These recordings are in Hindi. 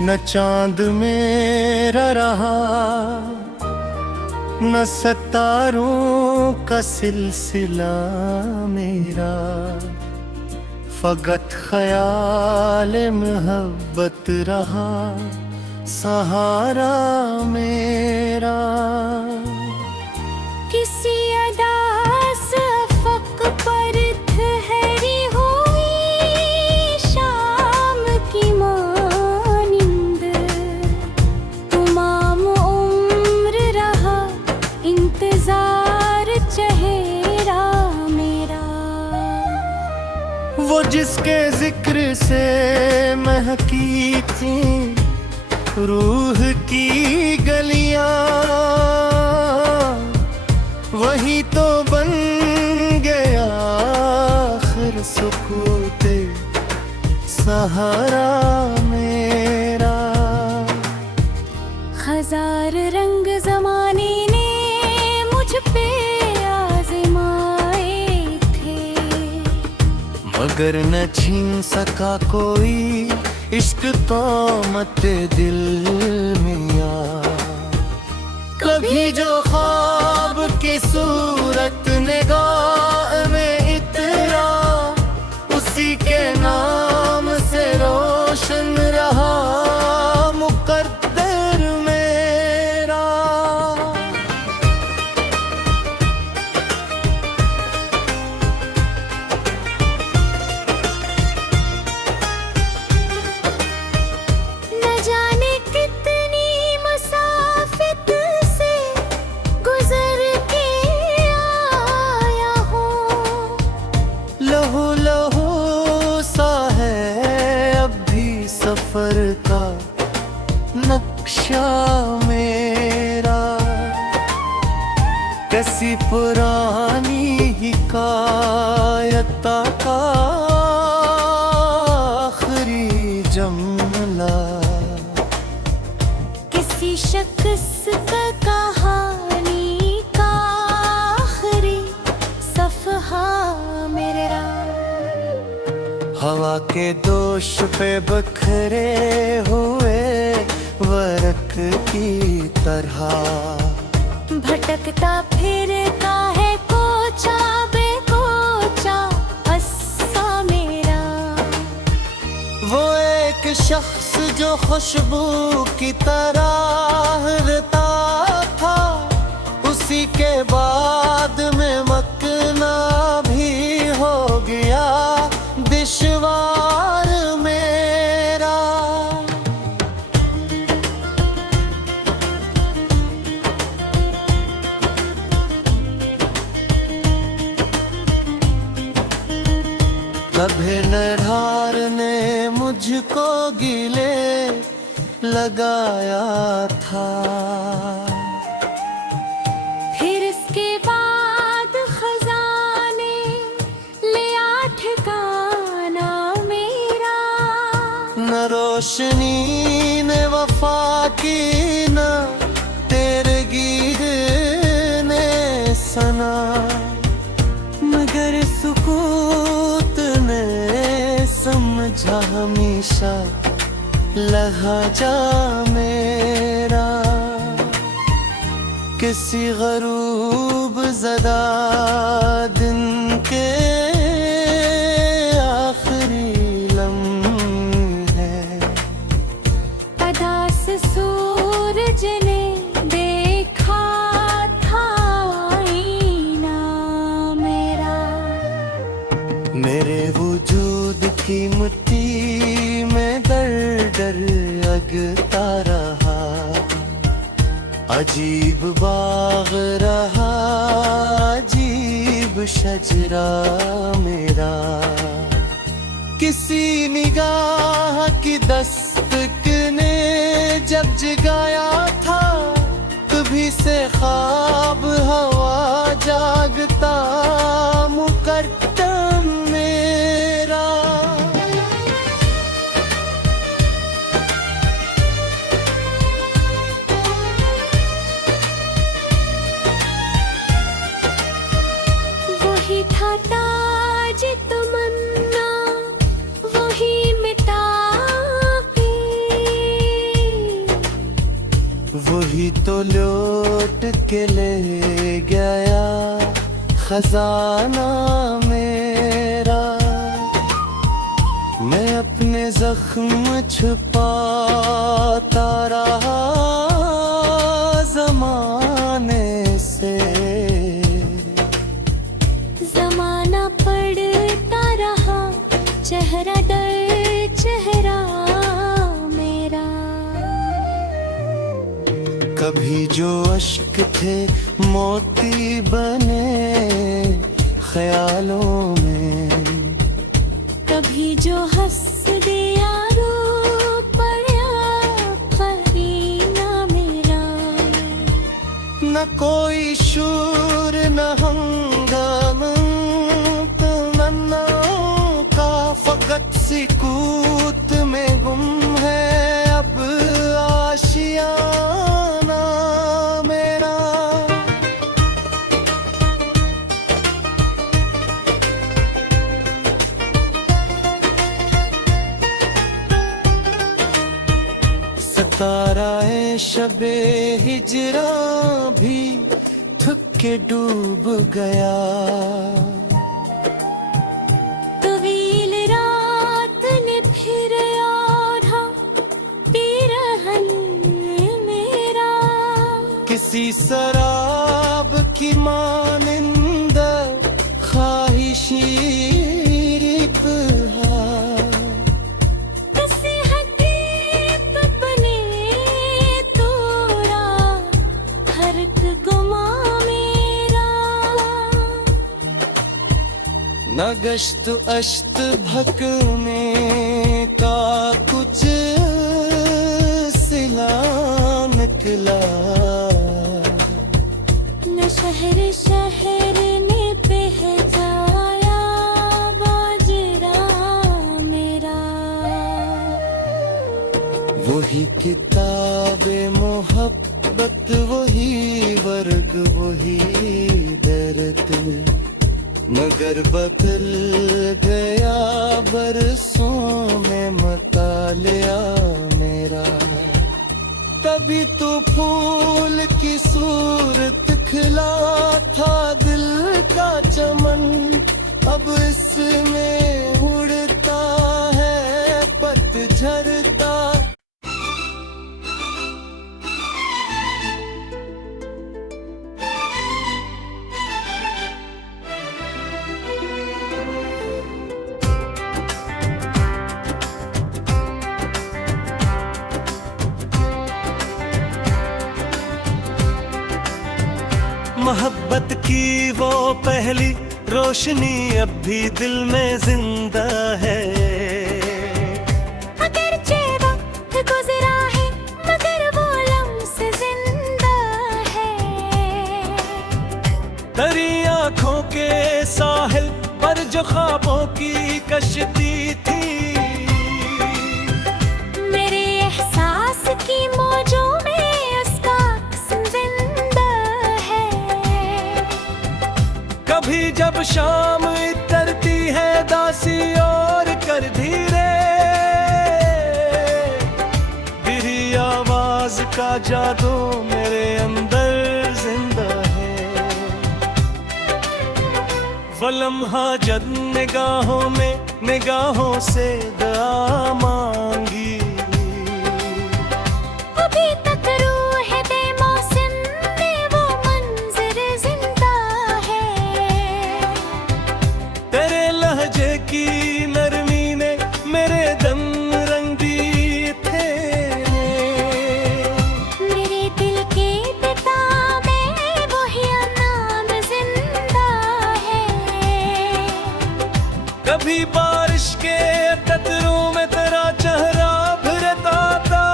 न चांद मेरा रहा, न सितारों का सिलसिला मेरा, फकत ख्याल मोहब्बत रहा सहारा मेरा। किसी अदास अफक पर ठहरी हुई शाम की मानिंद, तमाम उम्र रहा इंतजार चेहरा मेरा। वो जिसके जिक्र से महकी थी रूह की गलियां, वही तो बन गया आखिर सुकूते सहारा मेरा। हजार रंग ज़माने ने मुझ पे आज़माए थे, मगर न छीन सका कोई इश्क तोमत दिल मियां। कभी जो ख्वाब की सूरत निगाह में इतरा, उसी के नाम से रोशन रहा मुकद्दर मेरा। न जाने कितनी मसाफित से गुजर के आया हूँ, लहू लहू सा है अब भी सफर का नक्शा मेरा। कैसी पुरानी हिकायत का आखिरी जमला, किसी शख्स का कहानी का आखिरी सफ़हा मेरा। हवा के दोष पे बखरे हुए वर्क की तरह, भटकता फिरता है कोचा बेकोचा अस्सा मेरा। वो एक शख्स जो खुशबू की तरह रहता था, उसी के बाद में मकना भी हो गया दिशवार मेरा। कभी नरहार ने मुझको गीले लगाया था, फिर इसके बाद खजाने ले आ ठिकाना मेरा। न रोशनी ने वफा की, न तेरे गीत ने सना, मगर सुकूत ने समझा हमेशा लहजा मेरा। किसी गरूब ज़दा दिन के आखिरी लम्हे, अदा से सूरज ने देखा था आईना मेरा। मेरे वजूद की मिट्टी में दर दर लगता रहा, अजीब बाग रहा अजीब शजरा मेरा। किसी निगाह की दस्तक ने जब जगाया था, कभी से ख्वाब हवा जागता मुकद्दम मेरा। वही था ताज तमन्ना, वही मिटा के तभी तो लौट के ले गया खजाना मेरा। मैं अपने जख्म छुपाता रहा जमाने से। जमाना पढ़ता रहा चेहरा दर चेहरा मेरा। कभी जो अश्क थे मोती बने ख्यालों में, कभी जो हंस दिया रो पड़ा करीना मेरा। न कोई शूर न हंगाम तमन्नाओं का, फकत सिकूत में गुम है अब आशियाना मेरा। सताराए शबे हिजरा भी थक के डूब गया। तवील रात ने फिर आधा पिरहन मेरा। किसी शराब की मानिंद ख्वाहिशी न गश्त अश्त भकने का कुछ सिला निकला। न शहर शहर ने पहचाया बाजरा मेरा। वही किताबे मोहब्बत वही वर्ग वही दर्द, मगर बदल गया बरसों में मतालिया मेरा। तभी तो फूल की सूरत खिला था दिल का चमन, अब इसमें उड़ता है पतझरता। मोहब्बत की वो पहली रोशनी अब भी दिल में जिंदा है। अगरचे वक्त गुजरा है मगर वो लम्स जिंदा है। तेरी आँखों के साहिल पर जो ख्वाबों की कश्ती थी, मेरे एहसास की मौजों में उसका अक्स जिंदा है। कभी जब शाम इतरती है दासी और कर धीरे, तेरी आवाज का जादू मेरे अंदर जिंदा है। वो लम्हा जब निगाहों में निगाहों से दुआ मांगी, अभी तक रूह बेमौसम में वो मंजर जिंदा है। तेरे लहजे की नरमी ने मेरे दम रंग दिए थे। मेरे दिल के पिता में वही नाम जिंदा है। कभी बारिश के कतरों में तेरा चेहरा भरता था,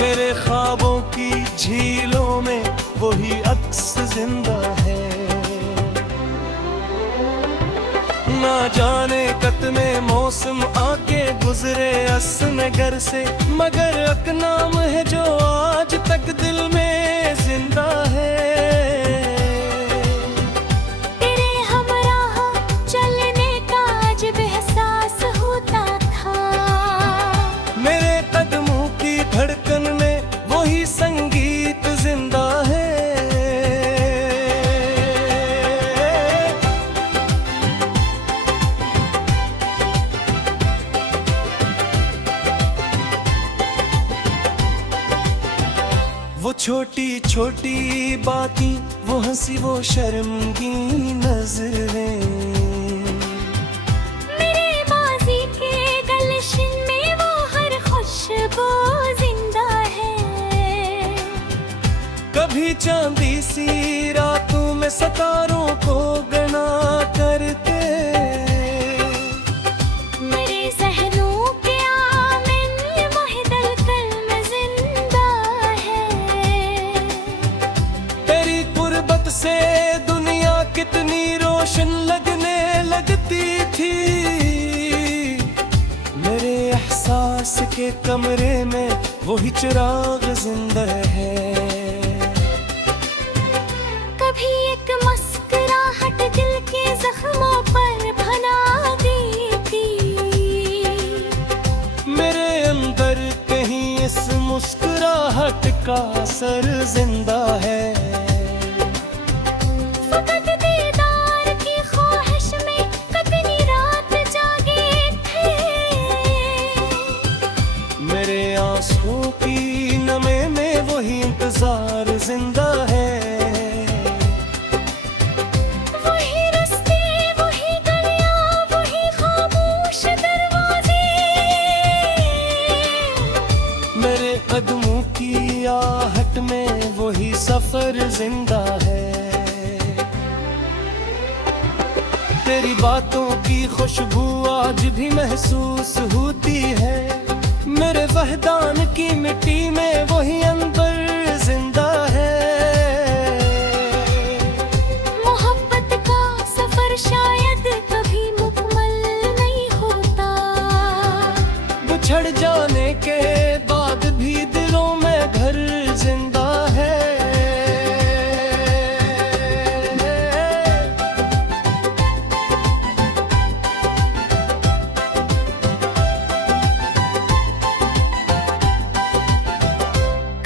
मेरे ख्वाबों की झीलों में वही अक्स जिंदा है। ना जाने कत में मौसम आके गुजरे असनगर से, मगर एक नाम है जो आज तक दिल में जिंदा है। तेरे हमराह चलने का अजब एहसास होता था। मेरे कदमों की धड़कन छोटी छोटी बातें, वो हंसी वो शर्मगी नजरें, मेरे माजी के गलशन में वो हर खुशबू जिंदा है। कभी चांदी सी रातों में सितारों को गना करते, मेरे ज़हनों के आमिन ये वहीदल कल्ब जिंदा है। तेरी कुर्बत से दुनिया कितनी रोशन लगने लगती थी, मेरे एहसास के कमरे में वही चिराग जिंदा है। कभी एक मुस्कुराहट दिल के जख्मों पर बना दी थी, मेरे अंदर कहीं इस मुस्कुराहट का असर जिंदा है। फकत दीदार की ख्वाहिश में कितनी रात जागे थे, मेरे आंसुओं की नमे में वही इंतजार जिंदा है। वही रास्ते वही गलियां वही खामोश दरवाजे, मेरे कदमों की आहट में वही सफर जिंदा है। तेरी बातों की खुशबू आज भी महसूस होती है, मेरे वहदान की मिट्टी में वही अंबर जिंदा है। मोहब्बत का सफर शायद कभी मुकम्मल नहीं होता, बिछड़ जाने के बाद भी दिलों में घर जिंदा है।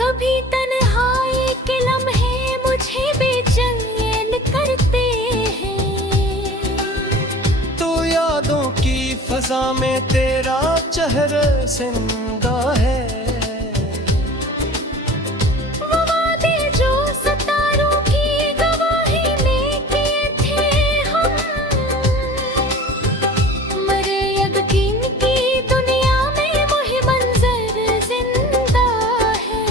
कभी तन्हाई के लम्हे मुझे बेचैन करते हैं, तो यादों की फजा में तेरा चेहरा जिंदा है। वो वादे जो सितारों की गवाही में किए थे हम, मरे यकीन की दुनिया में वही मंजर जिंदा है।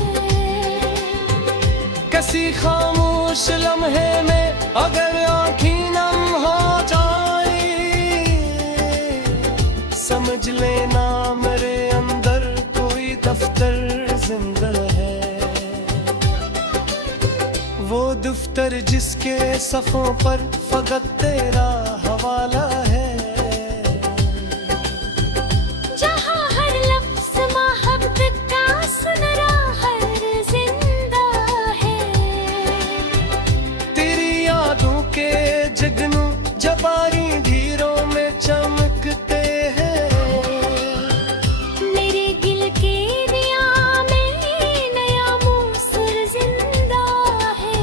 किसी खामोश लम्हे में अगर आँखें नम हो जाए, समझ लेना मेरे अंदर कोई दफ्तर जिंदा है। वो दफ्तर जिसके सफ़ों पर फकत तेरा हवाला है, जहाँ हर लफ्ज़ मोहब्बत का सुनहरा हर जिंदा है। तेरी यादों के जगनू जबारी धीरों में चमकते हैं, मेरे दिल के दिया में नया मूसर जिंदा है।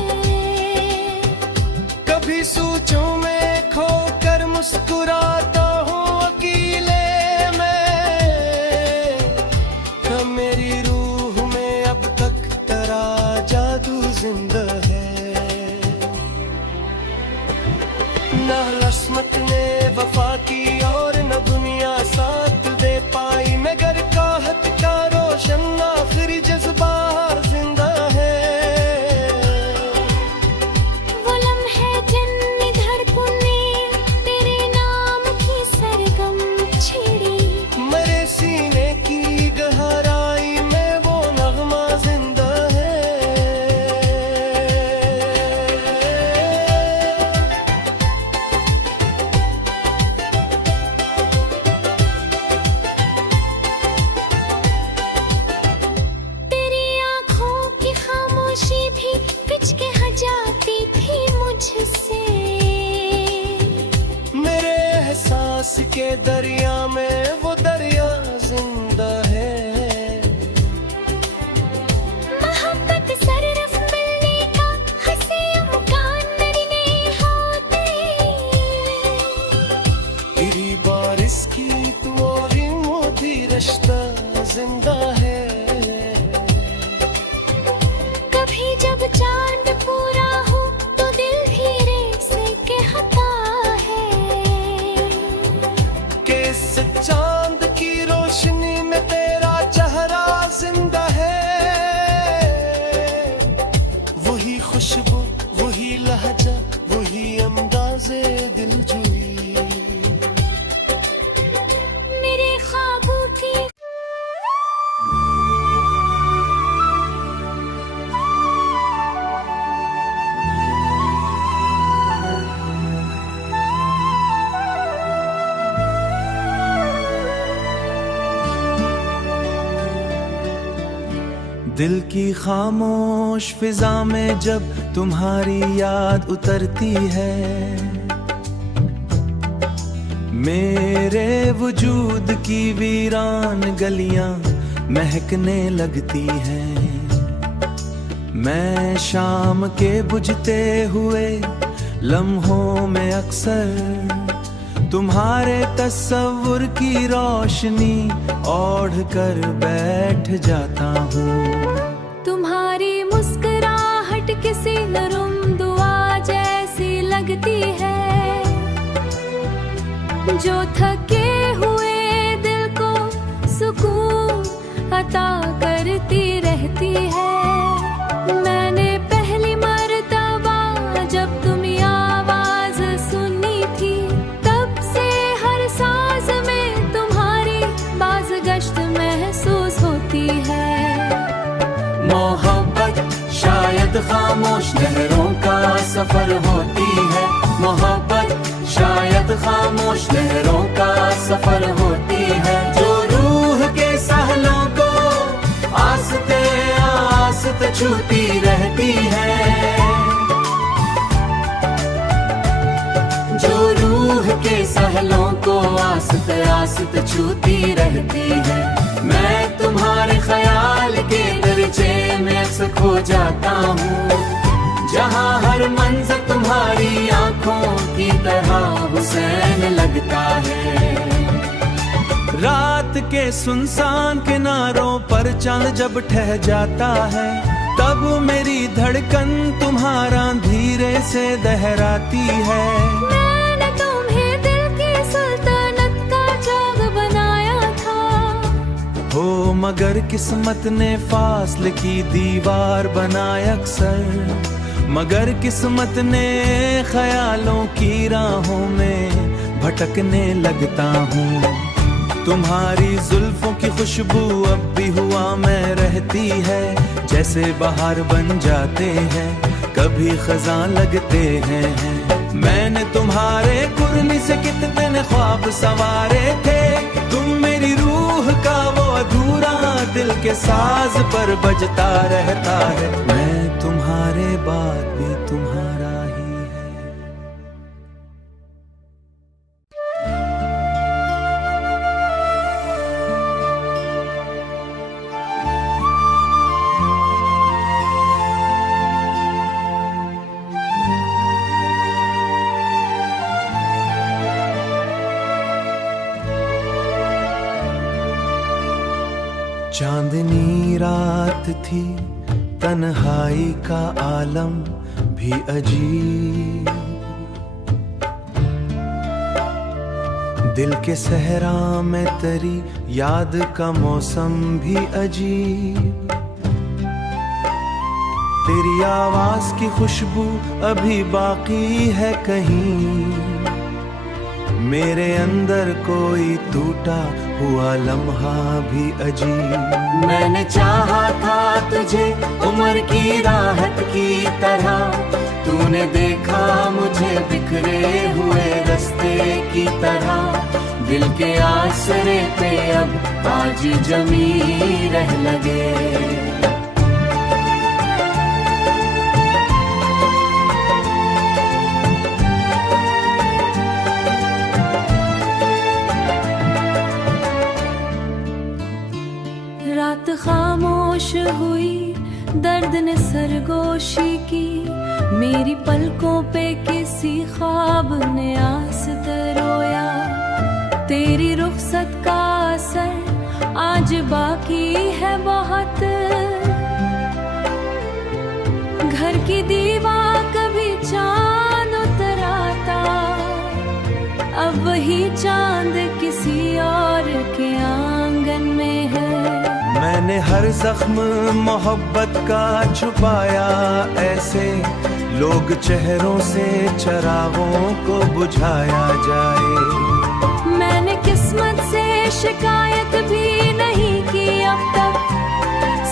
कभी सोचों में खोकर मुस्कुराता हूँ अकेले में, कब मेरी रूह में अब तक तेरा जादू जिंदा है। न रस्मत ने वफा की और न दुनिया साथ दे पाई, मगर काहत का रोशन आखिरी जज्बा जिंदा है। वो लम्हे जिनमें धड़कनें तेरे नाम की सरगम छिड़ी, मेरे सीने की गहराई में वो नगमा जिंदा है। तेरी आँखों की खामोशी भी कुछ कह जाती थी मुझसे, मेरे एहसास के दरिया में वो दरिया जिंदा है। मोहब्बत सररफ मिलने का हंसी इम्कान नहीं होते, तेरी बारिश की तू और मोदी रिश्ता जिंदा है। दिल की खामोश फिजा में जब तुम्हारी याद उतरती है, मेरे वजूद की वीरान गलियां महकने लगती हैं। मैं शाम के बुझते हुए लम्हों में अक्सर तुम्हारे तस्वुर की रोशनी ओढ़ कर बैठ जाता हूँ। तुम्हारी मुस्कुराहट किसी नरम दुआ जैसी लगती है, जो थके हुए दिल को सुकून अता करती रहती है। मैंने पहली मर्तबा जब तुम्हारी आवाज सुनी थी, तब से हर सांस में तुम्हारी बाज़गश्त महसूस होती है। मोहब्बत शायद खामोश लहरों का सफर होती है, मोहब्बत शायद खामोश लहरों का सफर होती है, जो रूह के सहलों को आस्ते आस्ते छूती रहती है, जो रूह के सहलों को आस्ते आस्ते छूती रहती है। मैं तुम्हारे ख्याल के दर्जे में अक्सर खो जाता हूँ, जहाँ हर मंजर तुम्हारी आंखों की तरह हुसैन लगता है। रात के सुनसान किनारों पर चांद जब ठह जाता है, तब मेरी धड़कन तुम्हारा धीरे से दहराती है। मैंने तुम्हें दिल की सुल्तानत का जोग बनाया था, हो मगर किस्मत ने फासले की दीवार बनाया अक्सर, मगर किस्मत ने ख्यालों की राहों में भटकने लगता हूँ। तुम्हारी जुल्फों की खुशबू अब भी हुआ में रहती है, जैसे बाहर बन जाते हैं कभी खजां लगते हैं। मैंने तुम्हारे कुर्नी से कितने ख्वाब सवारे थे, तुम मेरी रूह का वो अधूरा दिल के साज पर बजता रहता है। मैं तुम्हारे बाद भी तुम्हारा ही है। चांदनी रात थी, तन्हाई का आलम भी अजीब, दिल के सहरा में तेरी याद का मौसम भी अजीब, तेरी आवाज की खुशबू अभी बाकी है कहीं, मेरे अंदर कोई टूटा हुआ लम्हा भी अजीब। मैंने चाहा था तुझे उम्र की राहत की तरह, तूने देखा मुझे बिखरे हुए रास्ते की तरह, दिल के आसरे पे अब आज जमी रह लगे। रात खामोश हुई, दर्द ने सरगोशी की, मेरी पलकों पे किसी ख्वाब ने आस्ते रोया। तेरी रुखसत का असर आज बाकी है बहुत, घर की दीवार कभी चांद उतर आता, अब वही चांद किसी और के आंगन में है। मैंने हर जख्म मोहब्बत का छुपाया ऐसे, लोग चेहरों से चरागों को बुझाया जाए। मैंने किस्मत से शिकायत भी नहीं की अब तक,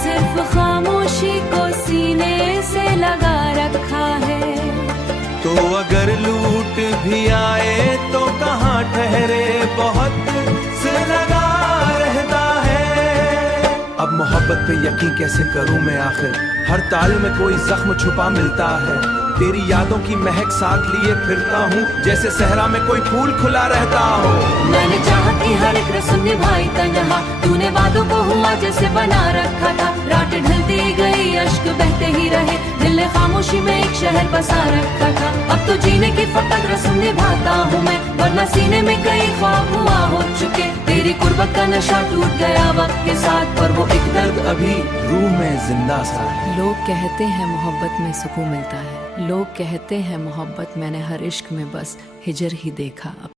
सिर्फ खामोशी को सीने से लगा रखा है। तो अगर लूट भी आए तो कहाँ ठहरे, बहुत से लगा रहता है। अब मोहब्बत पे यकीन कैसे करूं मैं आखिर, हर ताल में कोई जख्म छुपा मिलता है। तेरी यादों की महक साथ लिए फिरता हूँ, जैसे सहरा में कोई फूल खुला रहता हो। मैंने चाहत की हर एक रस्म निभाई तन्हा, तूने वादों को हुआ जैसे बना रखा था। रात ढलती गई अश्क बहते ही रहे, दिल ने खामोशी में एक शहर बसा रखा था। अब तो जीने की फकत रस्म निभाता हूँ मैं, वरना सीने में कई ख्वाब हुआ हो चुके। तेरी कुर्बत का नशा टूट गया वक्त के साथ, पर वो एक दर्द अभी रूह में जिंदा सा है। लोग कहते हैं मोहब्बत में सुकून मिलता है, लोग कहते हैं मोहब्बत, मैंने हर इश्क में बस हिजर ही देखा।